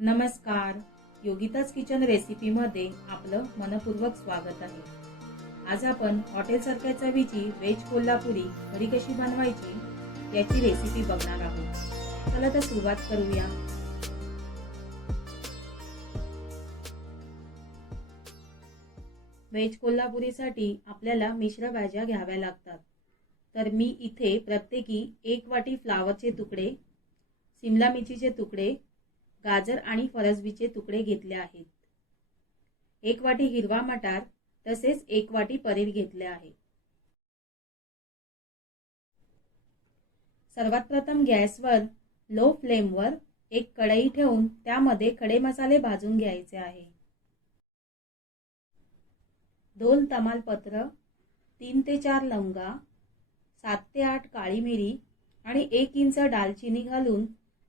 नमस्कार. योगिताज किचन रेसिपीमध्ये आपलं मनपूर्वक स्वागत आहे. आज आपण हॉटेलसारख्या चवीची व्हेज कोल्हापुरी घरी कशी बनवायची याची रेसिपी बघणार आहोत. चला तर सुरुवात करूया. व्हेज कोल्हापुरीसाठी आपल्याला मिश्र भाज्या घ्याव्या लागतात. तर मी इथे प्रत्येकी 1 वाटी फ्लावरचे तुकडे, शिमला मिरचीचे तुकडे, गाजर आणि फरसबीचे तुकडे घेतले आहेत. 1 वाटी हिरवा मटार तसेच 1 वाटी पनीर घेतले आहे. सर्वात प्रथम गॅसवर लो फ्लेमवर एक कढई ठेवून त्यामध्ये खडे मसाले भाजून घ्यायचे आहे. 2 तमालपत्र, 3 ते 4 लवंगा, 7 ते 8 काळी मिरी आणि 1 इंच दालचिनी घालून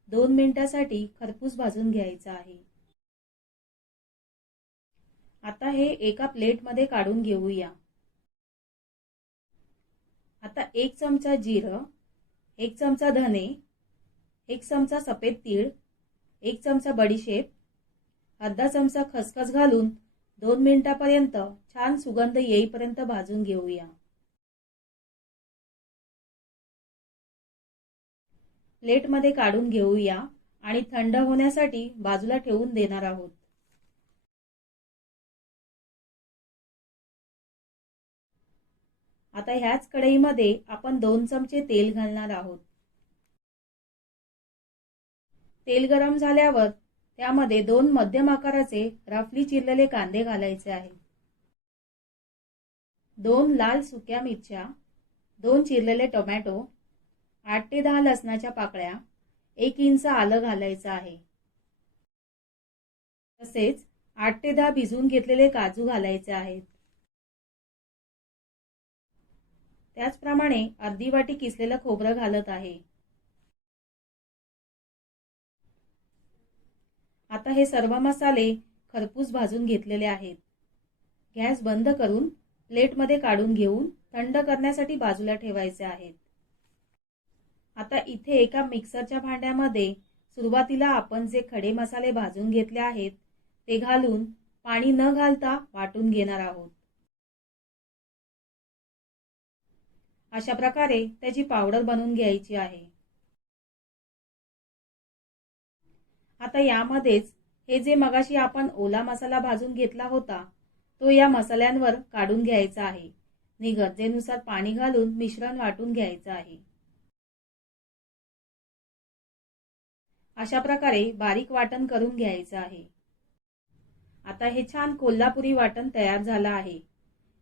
2 मिनिटांसाठी खरपूस भाजून घ्यायचा आहे. आता हे एका प्लेटमध्ये काढून घेऊया. आता 1 चमचा जिरं, 1 चमचा धने, 1 चमचा सफेद तीळ, 1 चमचा बडीशेप, अर्धा चमचा खसखस घालून 2 मिनिटांपर्यंत छान सुगंध येईपर्यंत भाजून घेऊया. प्लेटमध्ये काढून घेऊया आणि थंड होण्यासाठी बाजूला ठेवून देणार आहोत. आता ह्याच कढईमध्ये आपण 2 चमचे तेल घालणार आहोत. तेल गरम झाल्यावर त्यामध्ये 2 मध्यम आकाराचे रफली चिरलेले कांदे घालायचे आहेत. 2 लाल सुक्या मिरच्या, 2 चिरलेले टोमॅटो, 8 ते 10 लसणाच्या पाकळ्या, 1 इंच आलं घालायचं आहे. तसेच 8 ते 10 भिजवून घेतलेले काजू घालायचे आहेत. त्याचप्रमाणे अर्धी वाटी किसलेलं खोबरं घालत आहे. आता हे सर्व मसाले खरपूस भाजून घेतलेले आहेत. गॅस बंद करून प्लेटमध्ये काढून घेऊन थंड करण्यासाठी बाजूला ठेवायचे आहेत. आता इथे एका मिक्सरच्या भांड्यामध्ये सुरुवातीला आपण जे खडे मसाले भाजून घेतले आहेत ते घालून पाणी न घालता वाटून घेणार आहोत. अशा प्रकारे त्याची पावडर बनवून घ्यायची आहे. आता यामध्येच हे जे मगाशी आपण ओला मसाला भाजून घेतला होता तो या मसाल्यांवर काढून घ्यायचा आहे. आणि गरजेनुसार पाणी घालून मिश्रण वाटून घ्यायचं आहे. अशा प्रकारे बारीक वाटण करून घ्यायचं आहे. आता हे छान कोल्हापुरी वाटण तयार झालं आहे.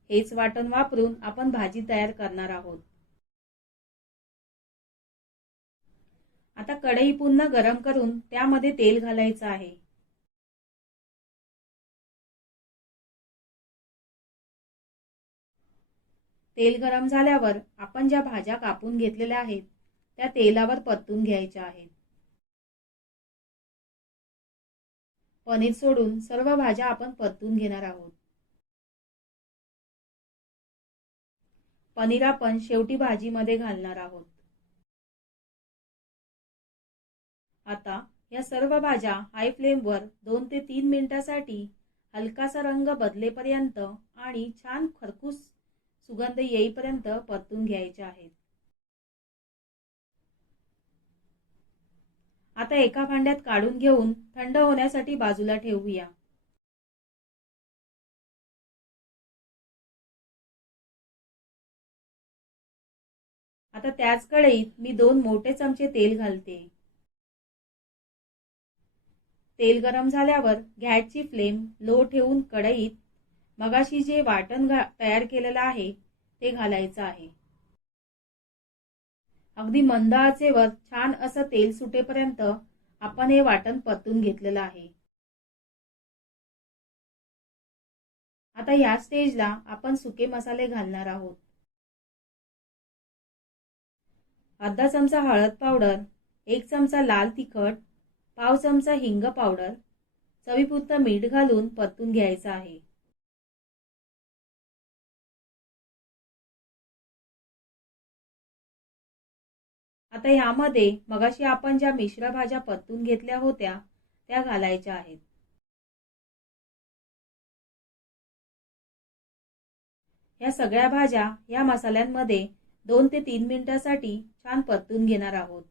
हेच वाटण वापरून आपण भाजी तयार करणार आहोत. आता कढई पुन्हा गरम करून त्यामध्ये तेल घालायचं आहे. तेल गरम झाल्यावर आपण ज्या भाज्या कापून घेतलेल्या आहेत त्या तेलावर परतून घ्यायच्या आहेत. पनीर सोडून सर्व भाज्या आपण परतून घेणार आहोत. पनीर आपण शेवटी भाजीमध्ये घालणार आहोत. आता या सर्व भाज्या हाय फ्लेमवर 2 ते 3 मिनिटांसाठी हलकासा रंग बदलेपर्यंत आणि छान खरपूस सुगंध येईपर्यंत परतून घ्यायच्या आहेत. आता एका भांड्यात काढून घेऊन थंड होण्यासाठी बाजूला ठेवूया. आता त्याच कढईत मी 2 मोठे चमचे तेल घालते. तेल गरम झाल्यावर गॅसची फ्लेम लो ठेवून कढईत मगाशी जे वाटण तयार केलेलं आहे ते घालायचं आहे. अगदी मंद आचेवर छान असं तेल सुटेपर्यंत आपण हे वाटण परतून घेतलेलं आहे. आता या स्टेजला आपण सुके मसाले घालणार आहोत. अर्धा चमचा हळद पावडर, 1 चमचा लाल तिखट, पाव चमचा हिंग पावडर, चवीपुरतं मीठ घालून परतून घ्यायचं आहे. आता यामध्ये मगाशी आपण ज्या मिश्र भाज्या परतून घेतल्या होत्या त्या घालायच्या आहेत. या सगळ्या भाज्या या मसाल्यांमध्ये 2 ते 3 मिनिटांसाठी छान परतून घेणार आहोत.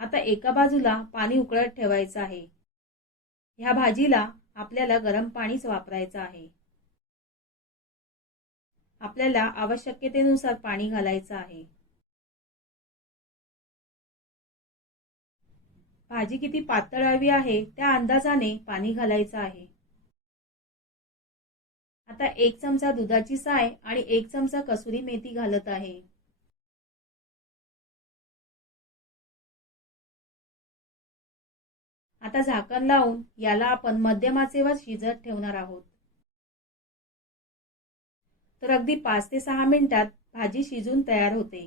आता एका बाजूला पाणी उकळत ठेवायचं आहे. ह्या भाजीला आपल्याला गरम पाणीच वापरायचं आहे. आपल्याला आवश्यकतेनुसार पाणी घालायचं आहे. भाजी किती पातळ हवी आहे त्या अंदाजाने पाणी घालायचं आहे. आता 1 चमचा दुधाची साय आणि 1 चमचा कसुरी मेथी घालत आहे. आता झाकण लावून याला आपण मध्यम आचेवर शिजत ठेवणार आहोत. तर अगदी 5 ते 6 मिनिटात भाजी शिजून तयार होते.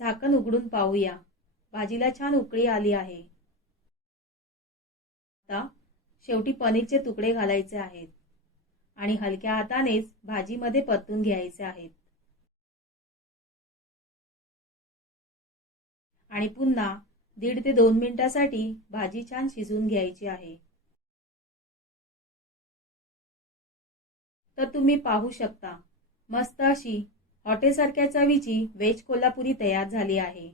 झाकण उघडून पाहूया. भाजीला छान उकळी आली आहे. आता शेवटी पनीरचे तुकडे घालायचे आहेत आणि हलक्या हातानेच भाजीमध्ये परतून घ्यायचे आहेत. आणि पुन्हा 1.5 ते 2 मिनिटांसाठी भाजी छान शिजून घ्यायची आहे. तर तुम्ही पाहू शकता मस्त अशी हॉटेलसारख्या चवीची व्हेज कोल्हापुरी तयार झाली आहे.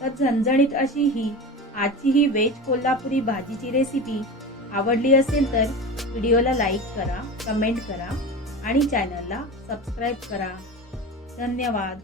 तर झणझणीत अशी आजची ही व्हेज कोल्हापुरी भाजीची रेसिपी आवडली असेल तर व्हिडिओला लाईक करा, कमेंट करा आणि चॅनलला सबस्क्राईब करा. धन्यवाद.